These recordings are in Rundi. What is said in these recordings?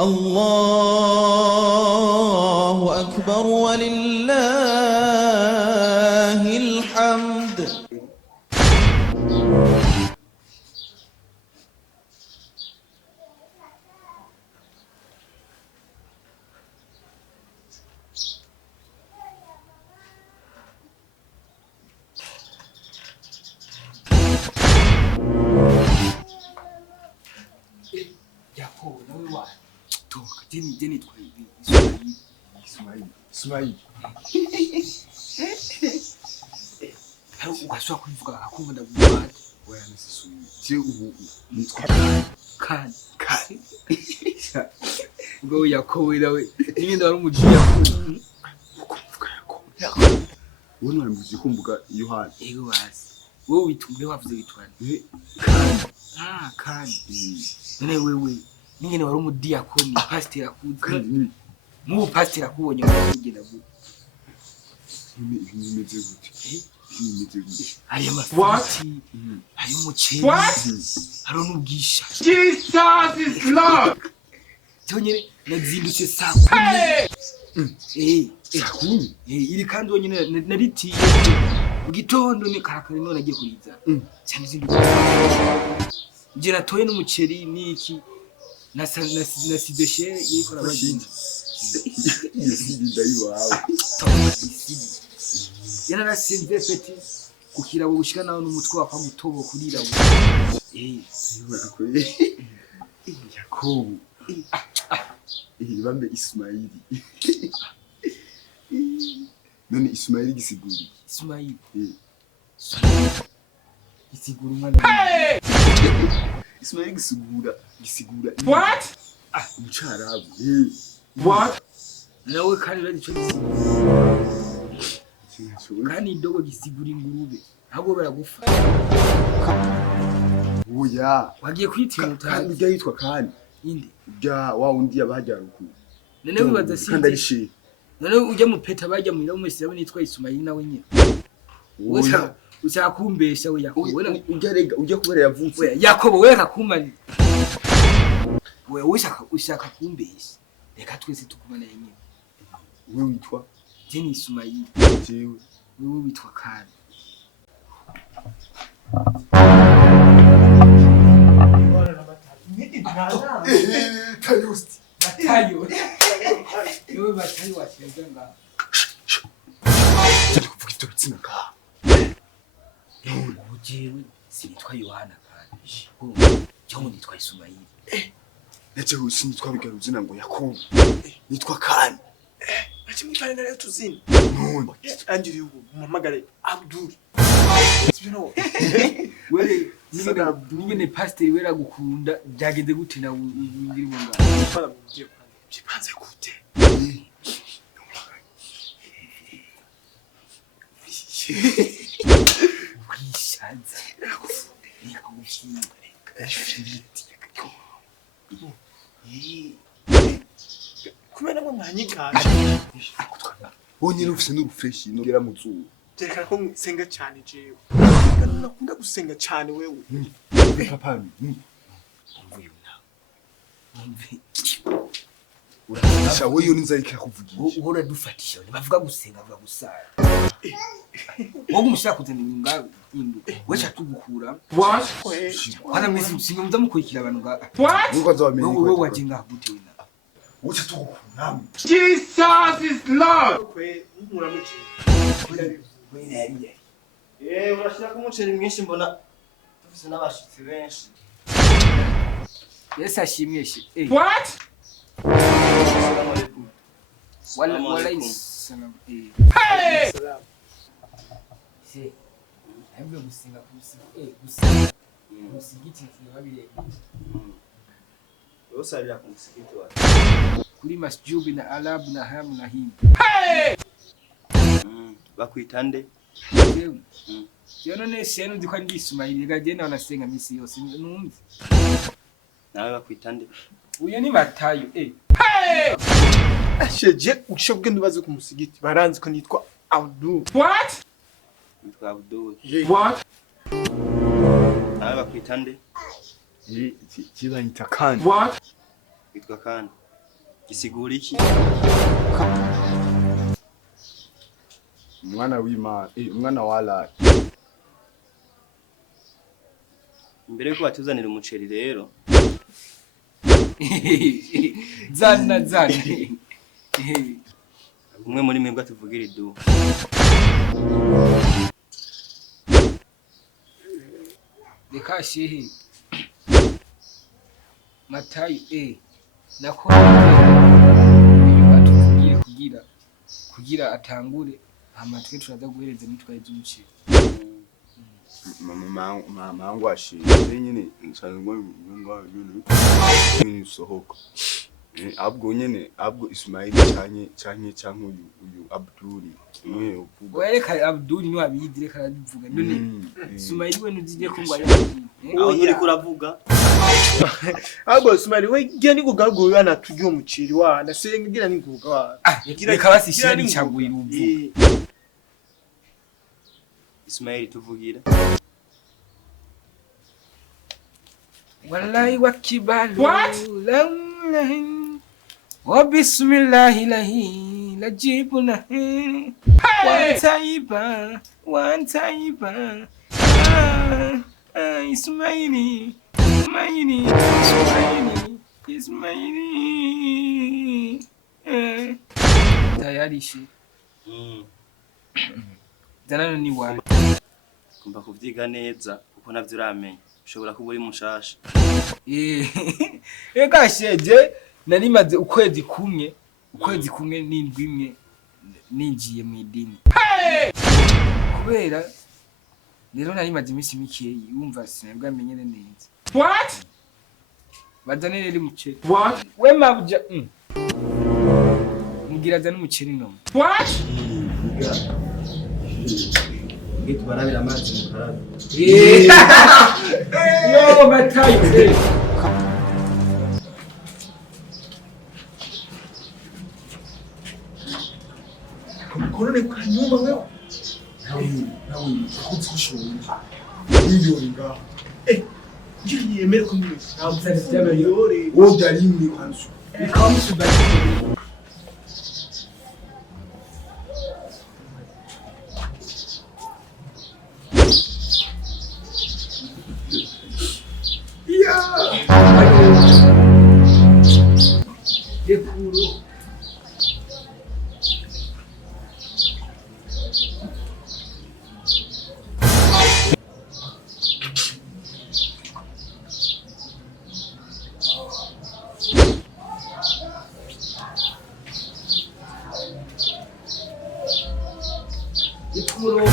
الله أكبر ولله الحمد. Jenny Ismail. Hao ukaswa kuvuga akumva ndavuga. Oya nisisuye. Je ubu nitwa Kan. Ngo Yakobo nawe. Ningenda wari umuji Yakobo. kuvuga Yakobo. Wowe nari kumvuga Yohana. Ego basi. Wowe witumbe wavuze witwana. Kan. None wewe. Ningene wari umudiyakoni pastor akuze. Mu pastor akubonye kugenda vuba. Nimeze gute? Hari amafiti, hari umuceri, hari n'ubwisha. Jesus is Lord. Cyonyine nazindutse saa 10. Saa 10? Iri kandi wonyine naritiye. Mu gitondo ni karakare none agiye kuriza. Cyane zindutse. Nje natoye n'umuceri niki na sideshe yikora bagindi. Yesidi ndayiwawe. Yana nasinze peti kukira bushika nawo n'umutwe wapfa gutobo kurira. Yakobo. Bambe Ismaili. None Ismaili gisiguri. Ismaili. Gisigura umwana. Ismaili gisigura. What? Umucarabu. What? Nawe kandi radicho kandi dogo gisigura ingurube ntabwo baragufa. Oya Wagiye kwitira kandi ujya yitwa kandi inde ujya wa undi yabajyana ku none wibaza sinzi kandi arishe none ujya mu peta bajya mu mwese yabo nitwa Ismaili nawe nyine ushaka kumbesha we Yakobo ujya kubera yavutse we Yakobo we kakumani we ushaka kumbesha reka twese tukumana nyine we witwa Jenny Ismaili jewe wewe witwa Kani. Tayo. Wewe batayo wacheza nga. Cyari kuvuga ivyo bitsina ka. Ujewe sinitwa Yohana kandi. Cyangwa nitwa Ismaili. Nece sinitwa bigaruzina ngo Yakobo. Nitwa Kani. Achimutana na leo tuzini. None. Anjiri ubu mumamagare Abdul. You know. Wewe ningene pastor wera gukunda byagende gute na ngiri mu ngara. Fala muje bipanze gute. Kwishanza. Kumena mwe mwanyika. Wonyine ufise n'urufresh nogera mu zuba. Tereka ko nsenga cyane jewe. Nakunda gusenga cyane wewe. Papa Umvuye na. urafisha wewe ninzarika kuvugisha. Uhora dufatisha bavuga gusenga bavuga gusara. Wowe umushaka kuzana inyunga indu. Wecha tugukura. What? Hana mwese singa muzamukurikira abantu nga. What? Nuko azamenye. Wowe wajenga gute wina. Ucha tugukura. Jesus is Lord. Kwe muramuje. Urashira ko umuceri mwinshi mbona tufise n'abashitsi benshi. Yesu ashimyeshe. What? Assalamu alaikum. Wala salam. Hey! Se. Hamwe gusenga kumusika. Gusenga. Musigiti babire. Usabira ku musigiti wa. Kuri masjubi na alabu na hamu na him. Hey! Bakwitande. Yo none shenu ndiko ndi Ismaili gagenda wanasenga misi yose numva. Nawe bakwitande. Uyo ni Matayo Hey! Asheje ukishobwe ndubaze ku musigiti baranzi ko nitwa Abdul. What? Nitwa Abdul. What? Nawe bakwitande. Kibanyita kandi. What? Nitwa Kani. gisigura iki? Umwana w'Imana, umwana wa Allah. Imbere yuko batuzanira umuceri rero zana umwe muri mwebwe atuvugira idu. reka shehe Matayo nako atuvugiye kugira atangure amatwe turaza guhereza nitwaye z'umuceri. Mama wangu ashiye nyine nsanzwe ngo sohoka. Abwo nyene Ismail canke uyu Abdul mwe uvuga. Wereka Abdul ni wabidire karavuga none Ismail we nuzije ko ngo Aho uri kuravuga. Abo Ismail we gani kugago yana tujye umuceri wana sengira ninguga wana. reka basishira n'icagwira uvuga. Ismail tuvugira. Wallahi wakibalu wa bismillahi lahi lajibuna wantaiba Ismaili tayarishe zanano ni wawe Kumva kuvyiga neza kuko navyo uramenya. Ushobora kuba uri mushasha. Ega sheje narimaze ukwezi kumwe n'indwi imwe ninjiye mu idini. Kubera rero narimaze iminsi mikeyi wumva sinabwo amenyere neza. What? Bazane rero umuceri. What? We mabuja. Mugira azana umuceri no. What? Ngiye barabira amazi mu karabe. Yo Matayo. Korone kwa nyuma wewe. Nawe kutsishoni. Ndio nga. Ngiye yemera ko mwe. Nabuzane by'abayore. Wo dalimwe kwanzu. Ikamusu bati. Dekuro. Dekuro.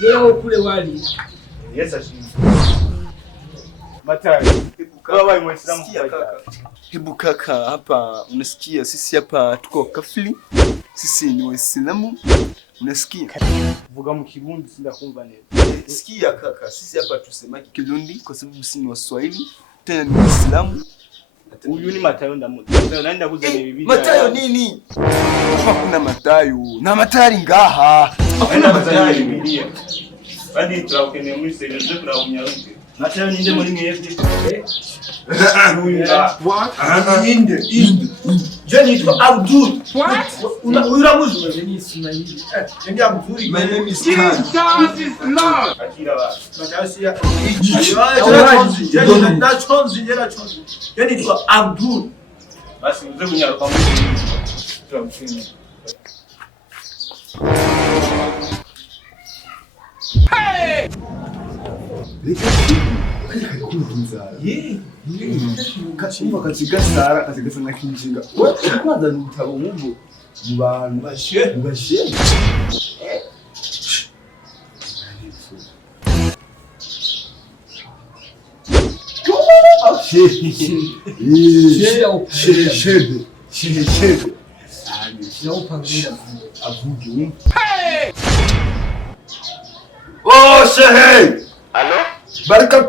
Leo kule wali. Yes ashini. Matayo. Baba Muislamu kaka. Hebu kaka, hapa unasikia sisi hapa tuko kafili. Sisi ni Waislamu. Unasikia? Vuga mu Kirundi sindakumva neza. Sikia kaka, sisi hapa tusemaki Kirundi kwa sababu sisi ni Waswahili. Tena ni Waislamu. Uyu ni Matayo ndamuzi. Matayo nani ndakuzana Biblia. Matayo nini? Hapa kuna Matayo. Na Matari ngaha. Hakuna Matayo Biblia. Badi turakene muri segeje kura unyaruke. Matayo ninde muri mwebwe? What? Inde. Je nitwa Abdul. What? Uramuzi wewe? Ni Ismaili. Ndi Abdul. My name is Khan. Akira ba. Matayo si ya. Je nitwa Abdul. Basi uze kunyaruka muri turamshimira. Kachumba kachigasara kachigasana kinjinga. Wewe kwanza ni mtabo mungu mu bantu bashe. Shebe. Não pangira. Avugi. Oh, shehe. Allo? Baraka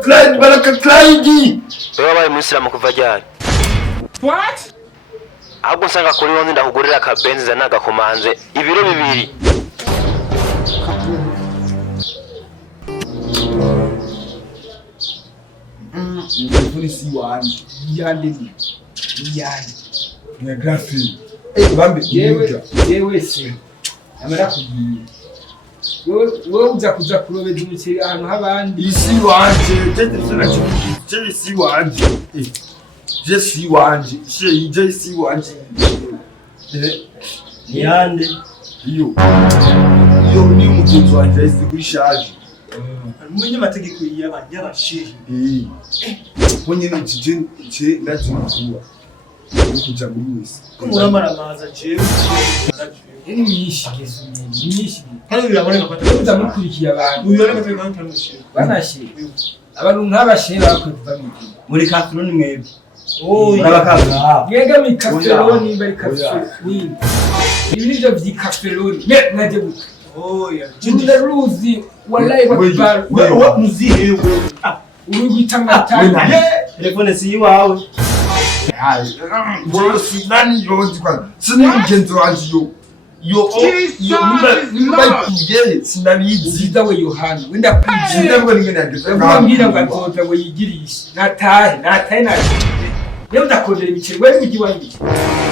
Clyde. Wewe wabaye Muislamu kuva ryari? What? ahubwo nsanga kuri wowe ndakugurira akabenzi za nagakomanze ibiro 2. Telefone si wanje. Yande. Ni grafi. Bambe Yewe se. Amara kugiye. Wewe uza kuza kurobeza umuceri ahantu habandi. isi wanje. Telefone je si wanje. Je si wanje. Je si wanje. Yande. Iyo ni umugenzi wanje yise kuri charge. Mwenye mategeko y'abashehe. Mwenye nje ndazimukua. Ukuja muri wese. Muramaramaza jewe. Ni myinshi gezo myinshi. Kandi biraboneka ko Uza mukurikiye abantu. uyu ari amategeko y'abantu. Banashira. Abantu nk'abashira bakwiye bamiki. Muri kafiro ni mwebwe. Murabakanga. Yega mi kaferoni bari kaferoni. Ibi nivyo vy'ikaferoni. Naje guka. Oya. Ndaruzi wallahi bakbar. Wewe muzihe Uri gitangata. Telefone si iwawe. Bro, si nani yondi kwa. Sini umugenzi wanje yo nimba kugere sinabizi. Zida we Yohana. Wenda kwigira. Zida ngo ningene yageze. Ndabwira ngo atoza ngo yigirishe. Natahe na. Leo ndakondera ibiceri wewe mugi wanjye.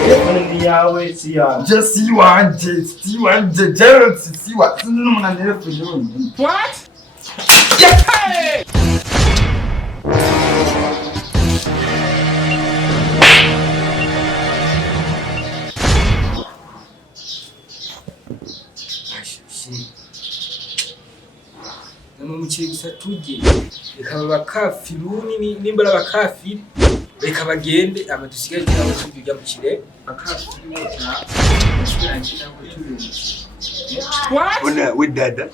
Telefone ni yawe si yawe. Je si wanje. Gerald si wa. Sini n'umuntu telefone. What? Yeah! Nama muciri gusa tujye reka babakafiruni nimba abakafiri reka bagende amadusigaye cyangwa tujya mu kire akafiri mota ashiranje nako tujye. Ona we dada.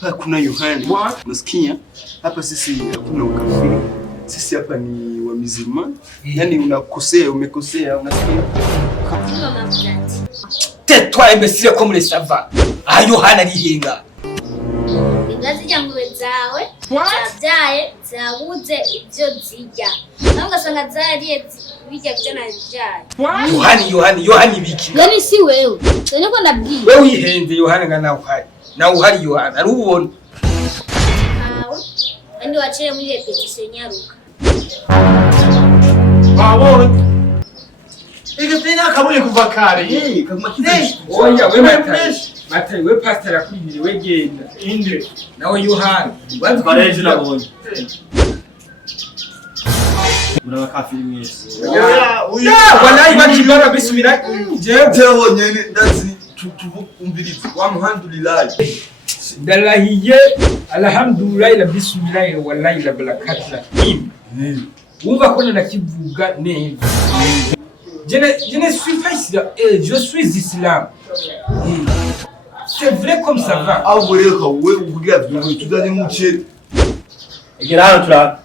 Hapa kuna Yohana. Unasikia? Hapa sisi hakuna ukafiri. Sisi hapa ni wa mizima. Yaani unakosea, umekosea, unasikia? Tetwa imbesire ko muri sava. Ah Yohana rihenga. Ingazi jangwe zawe zabyaye zabuze ibyo zirya naho ugasanga zariye bijya byana byaye. Yohani ibiki Gani si wewe cyane ko ndabwiye wewe wihenze Yohana ngana uhari Yohana ari ubona awe andi wacire muri repetition nyaruka Wabonye. Tena kabone kuva kare. oya we Matayi we pastor akwibire we genda inde nawe Yohana Bareje nabonye. Murabakafiri mwese. wallahi bakibara bisubira Jewe nyene ndazi tuvumviriza wa muhandulillah. Ndalahiye alhamdulillah la bismillah wallahi la barakatuh rahim. Wumva ko nakivuga neza. Je ne suis pas islam, je suis islam. C'est vrai comme ça va. Aho reka we uvugira byo tudanye muceri. Egera hano turaba.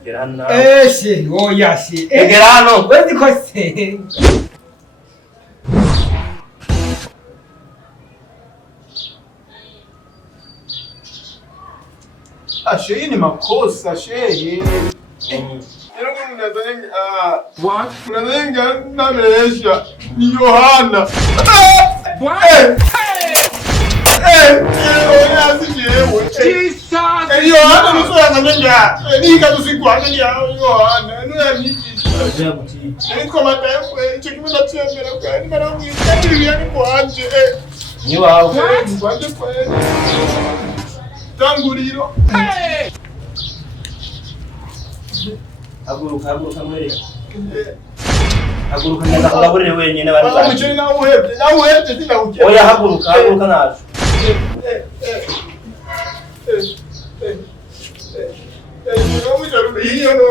Egera hano. She, oya she. Egera hano. Where's the question? Shehe ni makosa shehe. What? Unazenga namesha ni Yohana. What? Oya sijewe. Jesus. Yohana musanga nyenga. Ni kadusikwa nyenga Yohana. Nuya niki. Niko matayefwe cyo kimwe ndacyemera kwa ni maramwita bibiyani kwanje. Ni wawe. Kwanje kwanje. Tanguriro. Haguruka mwereka. Haguruka ngenda kugaburire wenyine bari Baba muceri nawe uhebye sinawujya. Oya haguruka naje. Iyo no.